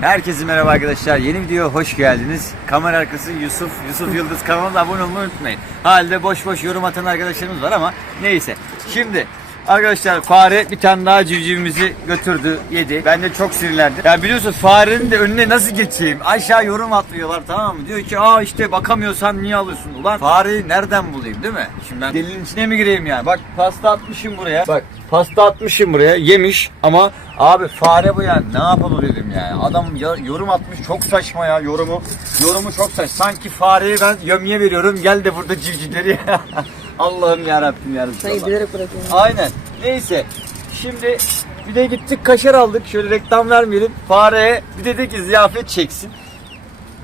Herkese merhaba arkadaşlar. Yeni videoya hoş geldiniz. Kamera arkası Yusuf, Yusuf Yıldız kanalına abone olmayı unutmayın. Halde boş boş yorum atan arkadaşlarımız var ama neyse. Şimdi arkadaşlar fare bir tane daha civcivimizi götürdü, yedi. Ben de çok sinirlendim. Ya biliyorsun farenin de önüne nasıl geçeyim? Aşağı yorum atlıyorlar tamam mı? Diyor ki aa işte bakamıyorsan niye alıyorsun? Ulan fareyi nereden bulayım değil mi? Şimdi ben delinin içine mi gireyim yani? Bak pasta atmışım buraya. Bak pasta atmışım buraya yemiş ama abi fare bu yani ne yapalım dedim yani. Adam ya- yorum atmış çok saçma ya yorumu. Yorumu çok saçma. Sanki fareyi ben yömye veriyorum gel de burada civcivleri. Allah'ım yarabbim ya Sen bilerek bırakıyorsun. Aynen. Neyse. Şimdi bir de gittik kaşar aldık. Şöyle reklam vermeyelim. Fareye bir de de ki ziyafet çeksin.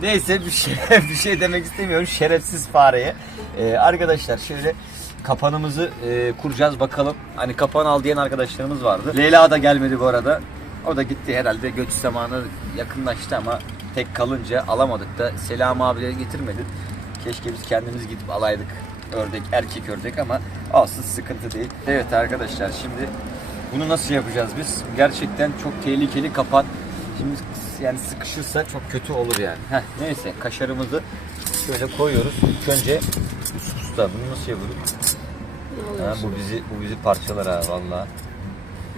Neyse bir şey bir şey demek istemiyorum. Şerefsiz fareye. Ee, arkadaşlar şöyle kapanımızı e, kuracağız bakalım. Hani kapan al diyen arkadaşlarımız vardı. Leyla da gelmedi bu arada. O da gitti herhalde göç zamanı yakınlaştı ama tek kalınca alamadık da Selam abileri getirmedi. Keşke biz kendimiz gidip alaydık ördek, erkek ördek ama olsun sıkıntı değil. Evet arkadaşlar şimdi bunu nasıl yapacağız biz? Gerçekten çok tehlikeli kapan. Şimdi yani sıkışırsa çok kötü olur yani. Heh, neyse kaşarımızı şöyle koyuyoruz. İlk önce Usta bunu nasıl yapıyorduk? Ha, bu bizi bu bizi parçalar ha vallahi.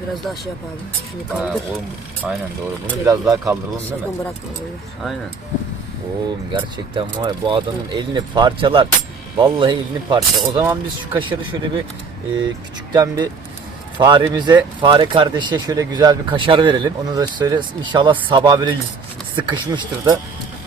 Biraz daha şey yap abi. Şunu Ha, kaldır. oğlum, aynen doğru. Bunu biraz daha kaldıralım değil mi? Sakın bırakma. Aynen. Oğlum gerçekten var ya bu adamın elini parçalar. Vallahi elini parça. O zaman biz şu kaşarı şöyle bir e, küçükten bir faremize, fare kardeşe şöyle güzel bir kaşar verelim. Onu da şöyle inşallah sabah böyle sıkışmıştır da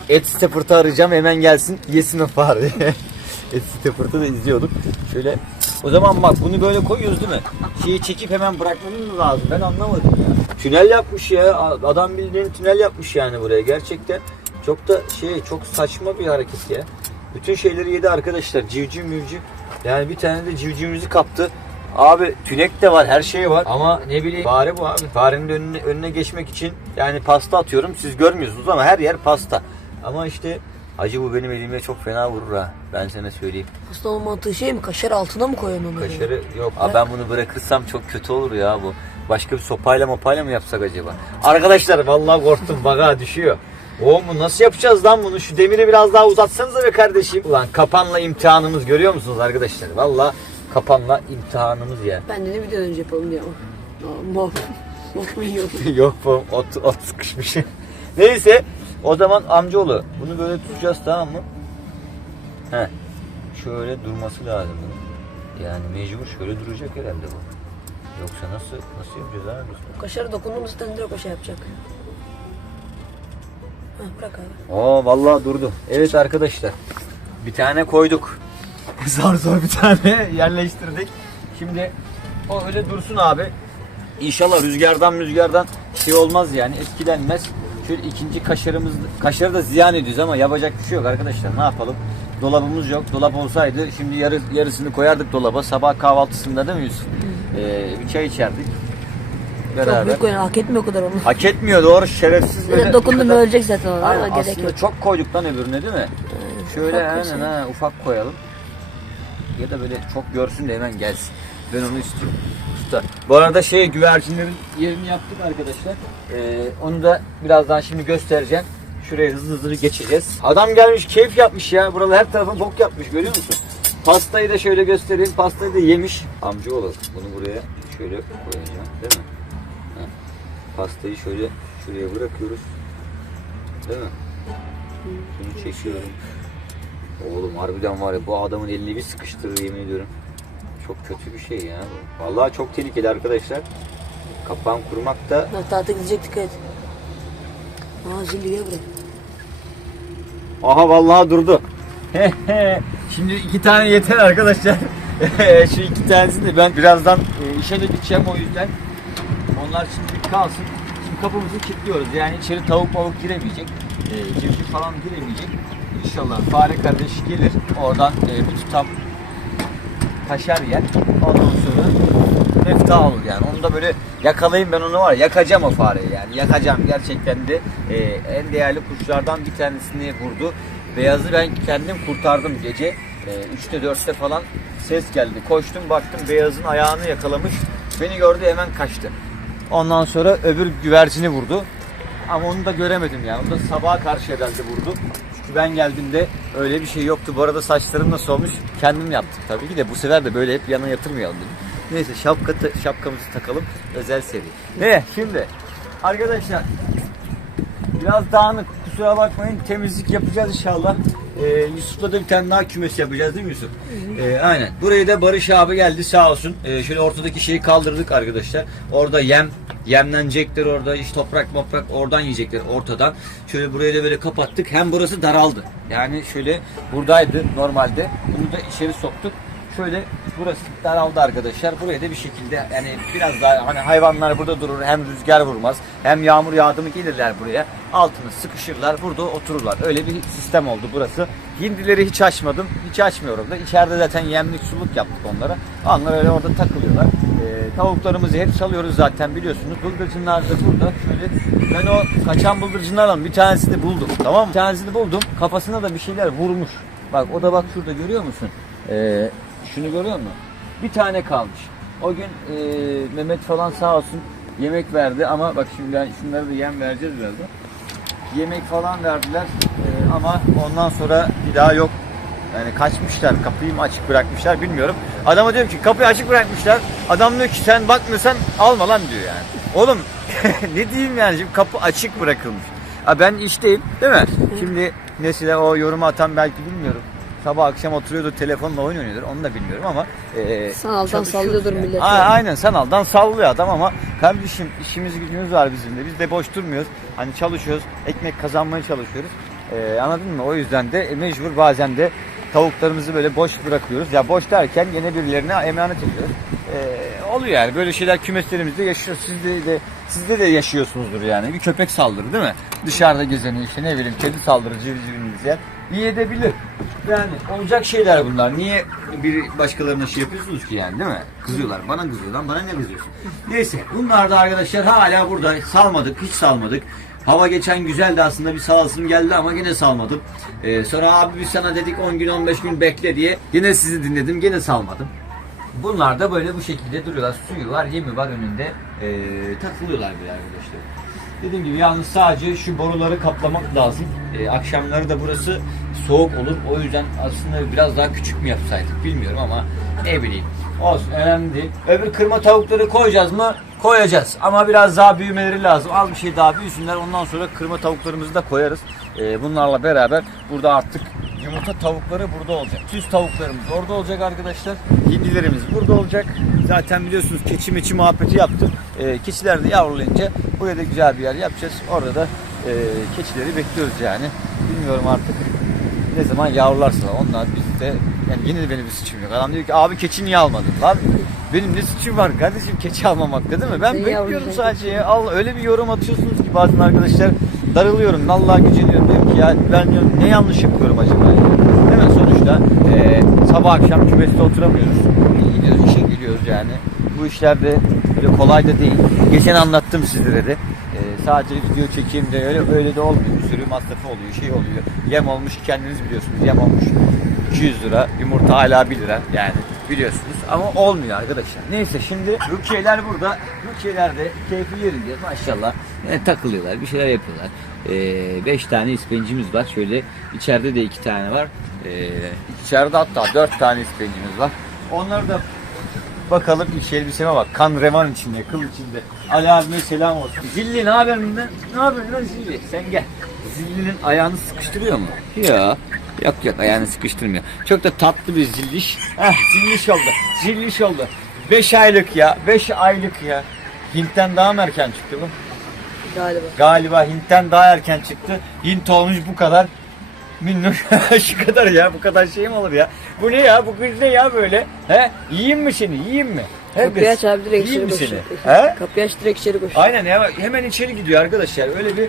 et stepper'tı arayacağım hemen gelsin yesin o fareyi. et stepper'tı da izliyorduk. Şöyle o zaman bak bunu böyle koyuyoruz değil mi? Şeyi çekip hemen bırakmamız mı lazım? Ben anlamadım ya. Tünel yapmış ya. Adam bildiğin tünel yapmış yani buraya. Gerçekten çok da şey çok saçma bir hareket ya. Bütün şeyleri yedi arkadaşlar. Civciv mivciv. Yani bir tane de civcivimizi kaptı. Abi tünek de var, her şey var. Ama ne bileyim fare bu abi. Farenin önüne, önüne geçmek için yani pasta atıyorum. Siz görmüyorsunuz ama her yer pasta. Ama işte acı bu benim elime çok fena vurur ha. Ben sana söyleyeyim. Aslında o mantığı şey mi? Kaşar altına mı onu? Kaşarı yok. Aa, ben bunu bırakırsam çok kötü olur ya bu. Başka bir sopayla mopayla mı yapsak acaba? Arkadaşlar vallahi korktum baga düşüyor. Oğlum nasıl yapacağız lan bunu? Şu demiri biraz daha uzatsanıza be kardeşim. Ulan kapanla imtihanımız görüyor musunuz arkadaşlar? Vallahi kapanla imtihanımız ya. Ben dedim bir önce yapalım diye. Ama Bok mu? Yok bu ot, ot sıkışmış. Neyse o zaman amcaoğlu bunu böyle tutacağız tamam mı? He. Şöyle durması lazım bunun. Yani mecbur şöyle duracak herhalde bu. Yoksa nasıl nasıl yapacağız abi? Kaşarı dokunduğumuz zaten direkt o şey yapacak. Bırak abi. Oo vallahi durdu. Evet arkadaşlar. Bir tane koyduk. zor zor bir tane yerleştirdik. Şimdi o öyle dursun abi. İnşallah rüzgardan rüzgardan şey olmaz yani etkilenmez. Şöyle ikinci kaşarımız kaşarı da ziyan ediyoruz ama yapacak bir şey yok arkadaşlar. Ne yapalım? Dolabımız yok. Dolap olsaydı şimdi yarı, yarısını koyardık dolaba. Sabah kahvaltısında değil mi Yusuf? Ee, bir çay içerdik. Çok Beraber. büyük oyun. Hak etmiyor o kadar onu. Hak etmiyor doğru şerefsiz böyle. Dokundum kadar- ölecek zaten ona. Aynen, Ama gerek aslında yok. çok koyduk lan öbürüne değil mi? Şöyle ufak aynen koysun. ha ufak koyalım. Ya da böyle çok görsün de hemen gelsin. Ben onu istiyorum. Usta. Bu arada şey güvercinlerin yerini yaptık arkadaşlar. Ee, onu da birazdan şimdi göstereceğim. Şuraya hızlı hızlı geçeceğiz. Adam gelmiş keyif yapmış ya. Burada her tarafı bok yapmış görüyor musun? Pastayı da şöyle göstereyim. Pastayı da yemiş. Amcaoğlu bunu buraya şöyle koyacağım değil mi? Pastayı şöyle şuraya bırakıyoruz. Değil mi? Bunu çekiyorum. Oğlum harbiden var ya bu adamın elini bir sıkıştırır yemin ediyorum. Çok kötü bir şey ya. Vallahi çok tehlikeli arkadaşlar. Kapağın kurmak da Ha, tahta gidecek dikkat et. Aa zilli gel buraya. Aha vallahi durdu. Şimdi iki tane yeter arkadaşlar. Şu iki tanesini ben birazdan e, işe de gideceğim o yüzden. Onlar şimdi kalsın. Şimdi kapımızı kilitliyoruz. Yani içeri tavuk mavuk giremeyecek. E, civciv falan giremeyecek. İnşallah fare kardeş gelir. Oradan e, bir tutam kaşar yer. Ondan sonra mefta olur yani. Onu da böyle yakalayayım ben onu var. ya, Yakacağım o fareyi yani. Yakacağım gerçekten de e, en değerli kuşlardan bir tanesini vurdu. Beyazı ben kendim kurtardım gece. E, 3'te 4'te falan ses geldi. Koştum baktım beyazın ayağını yakalamış. Beni gördü hemen kaçtı. Ondan sonra öbür güvercini vurdu. ama onu da göremedim yani. Onu da sabaha karşı herhalde vurdu. Çünkü ben geldiğimde öyle bir şey yoktu. Bu arada saçlarım nasıl olmuş kendim yaptım tabii ki de bu sefer de böyle hep yana yatırmayalım dedim. Neyse şapka şapkamızı takalım özel seri. Ne şimdi arkadaşlar Biraz dağınık kusura bakmayın temizlik yapacağız inşallah. Ee, Yusuf'la da bir tane daha kümes yapacağız değil mi Yusuf? Ee, aynen. Buraya da Barış abi geldi sağ olsun. Ee, şöyle ortadaki şeyi kaldırdık arkadaşlar. Orada yem, yemlenecekler orada iş toprak moprak oradan yiyecekler ortadan. Şöyle burayı da böyle kapattık. Hem burası daraldı. Yani şöyle buradaydı normalde. Bunu da içeri soktuk. Şöyle burası daraldı arkadaşlar. Buraya da bir şekilde yani biraz daha hani hayvanlar burada durur hem rüzgar vurmaz hem yağmur yağdı mı gelirler buraya. Altını sıkışırlar burada otururlar. Öyle bir sistem oldu burası. Hindileri hiç açmadım. Hiç açmıyorum da. İçeride zaten yemlik suluk yaptık onlara. Onlar öyle orada takılıyorlar. Ee, tavuklarımızı hep salıyoruz zaten biliyorsunuz. Bıldırcınlar da burada. Şöyle ben o kaçan bıldırcınlardan bir tanesini buldum. Tamam mı? Bir tanesini buldum. Kafasına da bir şeyler vurmuş. Bak o da bak şurada görüyor musun? Ee, şunu görüyor musun? Bir tane kalmış. O gün e, Mehmet falan sağ olsun yemek verdi ama bak şimdi ben şunları da yem vereceğiz birazdan. Yemek falan verdiler e, ama ondan sonra bir daha yok. Yani kaçmışlar, kapıyı mı açık bırakmışlar bilmiyorum. Adama diyorum ki kapıyı açık bırakmışlar. Adam diyor ki sen bakmıyorsan alma lan diyor yani. Oğlum ne diyeyim yani şimdi kapı açık bırakılmış. Ha ben işteyim değil mi? Şimdi Nesile o yorumu atan belki bilmiyorum. Sabah akşam oturuyordur telefonla oyun oynuyordur onu da bilmiyorum ama e, Sanaldan sallıyordur millet A- yani. Aynen sanaldan sallıyor adam ama kardeşim işimiz gücümüz var bizim de biz de boş durmuyoruz. Hani çalışıyoruz ekmek kazanmaya çalışıyoruz. E, anladın mı? O yüzden de mecbur bazen de tavuklarımızı böyle boş bırakıyoruz. Ya boş derken yine birilerine emanet ediyoruz. E, oluyor yani böyle şeyler kümeslerimizde yaşıyor. Sizde de sizde de yaşıyorsunuzdur yani. Bir köpek saldırı değil mi? Dışarıda gezeni işte ne bileyim kedi saldırı civcivini izleyen iyi edebilir. Yani olacak şeyler bunlar. Niye bir başkalarına şey yapıyorsunuz ki yani değil mi? Kızıyorlar. Bana kızıyorlar. Bana ne kızıyorsun? Neyse. Bunlar da arkadaşlar hala burada. Salmadık. Hiç salmadık. Hava geçen güzeldi aslında bir salasım geldi ama yine salmadım. Ee, sonra abi biz sana dedik 10 gün 15 gün bekle diye. Yine sizi dinledim. Yine salmadım. Bunlar da böyle bu şekilde duruyorlar. Suyu var, yemi var önünde. Ee, takılıyorlar bir arkadaşlar. Dediğim gibi yalnız sadece şu boruları kaplamak lazım. Ee, akşamları da burası soğuk olur. O yüzden aslında biraz daha küçük mü yapsaydık bilmiyorum ama ne bileyim. Olsun önemli değil. Öbür kırma tavukları koyacağız mı? Koyacağız. Ama biraz daha büyümeleri lazım. Az bir şey daha büyüsünler. Ondan sonra kırma tavuklarımızı da koyarız. Ee, bunlarla beraber burada artık Yumurta tavukları burada olacak. Süs tavuklarımız orada olacak arkadaşlar. Hindilerimiz burada olacak. Zaten biliyorsunuz keçi meçi muhabbeti yaptım. Ee, keçiler de yavrulayınca buraya da güzel bir yer yapacağız. Orada da e, keçileri bekliyoruz yani. Bilmiyorum artık ne zaman yavrularsa onlar biz de yani yine de benim bir suçum yok. Adam diyor ki abi keçi niye almadın? Lan benim ne suçum var kardeşim keçi almamakta değil mi? Ben bekliyorum sadece ya. Allah öyle bir yorum atıyorsunuz ki bazen arkadaşlar darılıyorum. Vallahi güceniyorum diyorum ki ya ben diyorum ne yanlış yapıyorum acaba? ya? Mi? Sonuçta eee, sabah akşam kümeste oturamıyoruz. Gidiyoruz işe geliyoruz yani. Bu işler de böyle kolay da değil. Geçen anlattım sizlere de. Eee, sadece video çekeyim de öyle öyle de olmuyor. Sürü masrafı oluyor, şey oluyor. Yem olmuş kendiniz biliyorsunuz. Yem olmuş 200 lira. Yumurta hala 1 lira yani biliyorsunuz. Ama olmuyor arkadaşlar. Neyse şimdi Rukiyeler burada. Rukiyeler de keyfi yerinde maşallah. E, takılıyorlar, bir şeyler yapıyorlar. 5 tane ispencimiz var. Şöyle içeride de 2 tane var. E, içeride hatta 4 tane ispencimiz var. Onları da Bakalım iç elbiseme bak. Kan revan içinde, kıl içinde. Ali abime selam olsun. Zilli ne haber? Ne yapıyorsun lan Zilli? Sen gel. Zilli'nin ayağını sıkıştırıyor mu? Ya. Yok yok ayağını sıkıştırmıyor. Çok da tatlı bir zilliş. Heh zilliş oldu. Zilliş oldu. 5 aylık ya. 5 aylık ya. Hint'ten daha mı erken çıktı bu? Galiba. Galiba Hint'ten daha erken çıktı. Hint olmuş bu kadar. Minnoş şu kadar ya bu kadar şey mi olur ya? Bu ne ya bu kız ne ya böyle? He? Yiyeyim mi seni yiyeyim mi? He Kapıyı aç abi direkt içeri mi koş. seni? He? Kapıyı aç direkt içeri koş. Aynen ya hemen içeri gidiyor arkadaşlar. Öyle bir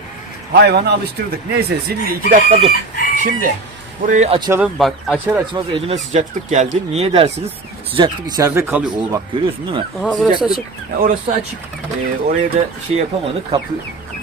hayvanı alıştırdık. Neyse zilli iki dakika dur. Şimdi burayı açalım. Bak açar açmaz elime sıcaklık geldi. Niye dersiniz? Sıcaklık içeride kalıyor. Oo bak görüyorsun değil mi? Aha, burası Sıcaklık- açık. Ya orası açık. Ee, oraya da şey yapamadık. Kapı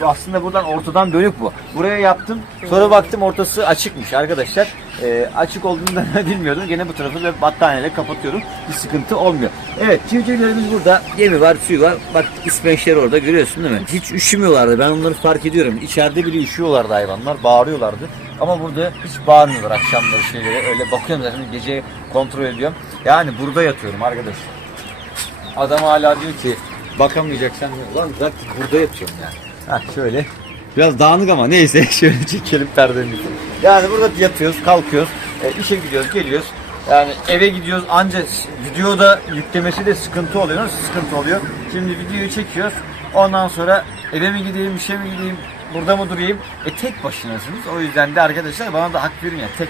Bu aslında buradan ortadan dönük bu. Buraya yaptım. Sonra baktım ortası açıkmış arkadaşlar. Ee, açık olduğunu da bilmiyordum. Gene bu tarafı da battaniyeyle kapatıyorum. Bir sıkıntı olmuyor. Evet civcivlerimiz burada. Yemi var, suyu var. Bak ispençler orada görüyorsun değil mi? Hiç üşümüyorlardı. Ben onları fark ediyorum. İçeride bile üşüyorlardı hayvanlar. Bağırıyorlardı. Ama burada hiç bağırmıyorlar akşamları şeylere. Öyle bakıyorum zaten gece kontrol ediyorum. Yani burada yatıyorum arkadaşlar. Adam hala diyor ki bakamayacaksan diyor. Lan zaten burada yatıyorum yani. Hah şöyle. Biraz dağınık ama neyse şöyle çekelim perdemizi. Yani burada yatıyoruz, kalkıyoruz, e, işe gidiyoruz, geliyoruz. Yani eve gidiyoruz ancak videoda yüklemesi de sıkıntı oluyor. Nasıl sıkıntı oluyor? Şimdi videoyu çekiyoruz. Ondan sonra eve mi gideyim, işe mi gideyim, burada mı durayım? E tek başınasınız. O yüzden de arkadaşlar bana da hak verin ya. Tek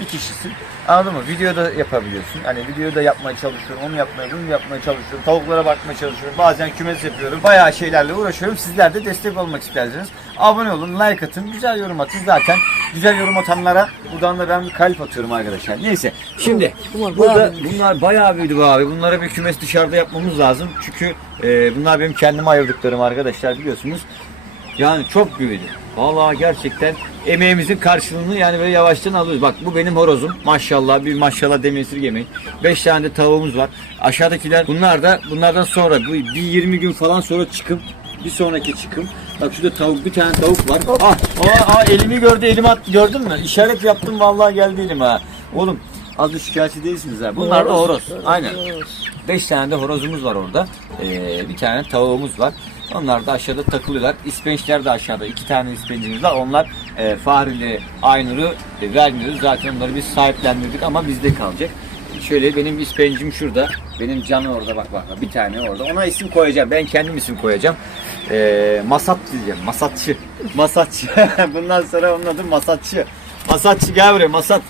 bir kişisin. Anladın mı? Videoda yapabiliyorsun. Hani videoda yapmaya çalışıyorum, onu yapmaya, bunu yapmaya çalışıyorum. Tavuklara bakmaya çalışıyorum. Bazen kümes yapıyorum. Bayağı şeylerle uğraşıyorum. Sizler de destek olmak isterseniz abone olun, like atın, güzel yorum atın. Zaten güzel yorum atanlara buradan da ben bir kalp atıyorum arkadaşlar. Neyse. Şimdi Bunlar burada bayağı bunlar bayağı büyüdü bu abi. Bunlara bir kümes dışarıda yapmamız lazım. Çünkü e, bunlar benim kendime ayırdıklarım arkadaşlar biliyorsunuz. Yani çok büyüdü. Vallahi gerçekten emeğimizin karşılığını yani böyle yavaştan alıyoruz. Bak bu benim horozum. Maşallah bir maşallah demesir yemeği. 5 tane de tavuğumuz var. Aşağıdakiler bunlar da bunlardan sonra bu bir 20 gün falan sonra çıkım. Bir sonraki çıkım. Bak şurada tavuk bir tane tavuk var. Ah, aa, aa, elimi gördü elimi attı gördün mü? İşaret yaptım vallahi geldi elim ha. Oğlum az şikayetçi değilsiniz ha. Bunlar da horoz. Aynen. 5 tane de horozumuz var orada. Ee, bir tane tavuğumuz var. Onlar da aşağıda takılıyorlar. İspençler de aşağıda. iki tane ispencimiz var. Onlar e, Fahri'yle Aynur'u e, vermiyoruz. Zaten onları biz sahiplendirdik ama bizde kalacak. Şöyle benim ispencim şurada. Benim canı orada bak bak. Bir tane orada. Ona isim koyacağım. Ben kendim isim koyacağım. Ee, Masat diyeceğim. Masatçı. Masatçı. Bundan sonra onun adı Masatçı. Masatçı gel buraya Masat.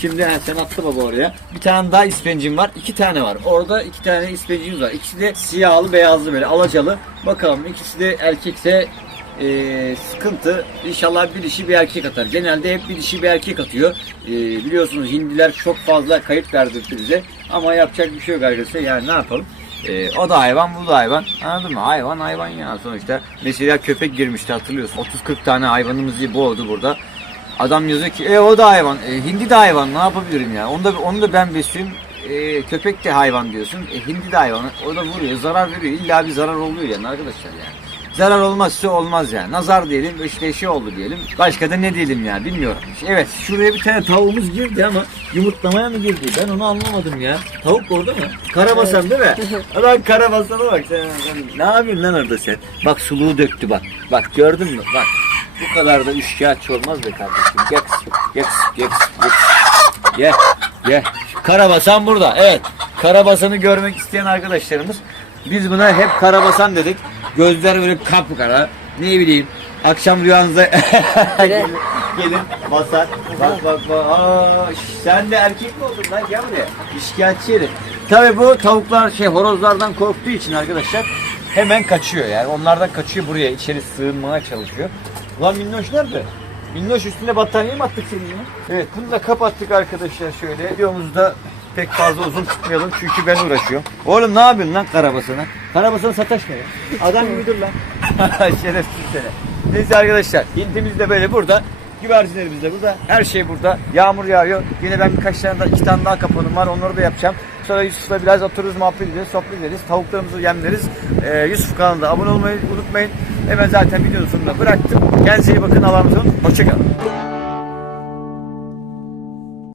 Şimdi he, sen attı baba oraya. Bir tane daha ispencim var. iki tane var. Orada iki tane ispencimiz var. İkisi de siyahlı beyazlı böyle alacalı. Bakalım ikisi de erkekse e, sıkıntı. İnşallah bir dişi bir erkek atar. Genelde hep bir dişi bir erkek atıyor. E, biliyorsunuz hindiler çok fazla kayıp verdirdi bize. Ama yapacak bir şey yok arkadaşlar. Yani ne yapalım? E, o da hayvan, bu da hayvan. Anladın mı? Hayvan hayvan ya sonuçta. Mesela köpek girmişti hatırlıyorsun. 30-40 tane hayvanımızı boğdu burada. Adam yazıyor ki e o da hayvan, e, hindi de hayvan ne yapabilirim ya? Onu da onu da ben besliyorum. E, köpek de hayvan diyorsun. E, hindi de hayvan. O da vuruyor, zarar veriyor. İlla bir zarar oluyor yani arkadaşlar yani. Zarar olmazsa olmaz yani. Nazar diyelim, işte şey oldu diyelim. Başka da ne diyelim ya bilmiyorum. Evet şuraya bir tane tavuğumuz girdi ama yumurtlamaya mı girdi? Ben onu anlamadım ya. Tavuk orada mı? Karabasan değil mi? Lan karabasana bak sen, sen. Ne yapıyorsun lan orada sen? Bak suluğu döktü bak. Bak gördün mü? Bak. Bu kadar da üçkağıtçı olmaz be kardeşim. Gel kızım. Gel kızım. Gel kızım. Gel. Gel. Gel. Karabasan burada. Evet. Karabasanı görmek isteyen arkadaşlarımız biz buna hep karabasan dedik. Gözler böyle kapkara. Ne bileyim. Akşam rüyanızda gelin, gelin basar. Bak bak bak. Aa, sen de erkek mi oldun lan? Gel buraya. İşkiyatçı herif. Tabii bu tavuklar şey horozlardan korktuğu için arkadaşlar hemen kaçıyor yani. Onlardan kaçıyor buraya içeri sığınmaya çalışıyor. Lan Minnoş nerede? Minnoş üstüne battaniye mi attık senin ya? Evet bunu da kapattık arkadaşlar şöyle. Videomuzda pek fazla uzun tutmayalım çünkü ben uğraşıyorum. Oğlum ne yapıyorsun lan karabasana? Karabasana sataşma ya. Adam gibi dur lan. Şerefsiz seni. Neyse arkadaşlar hintimiz de böyle burada. Güvercinlerimiz de burada. Her şey burada. Yağmur yağıyor. Yine ben birkaç tane daha, iki tane daha kapanım var. Onları da yapacağım. Sonra Yusuf'la biraz otururuz, muhabbet ederiz, sohbet ederiz. Tavuklarımızı yemleriz. Ee, Yusuf kanalına abone olmayı unutmayın. Hemen zaten videonun sonuna bıraktım. Kendinize iyi bakın. Allah'a emanet olun. Hoşçakalın.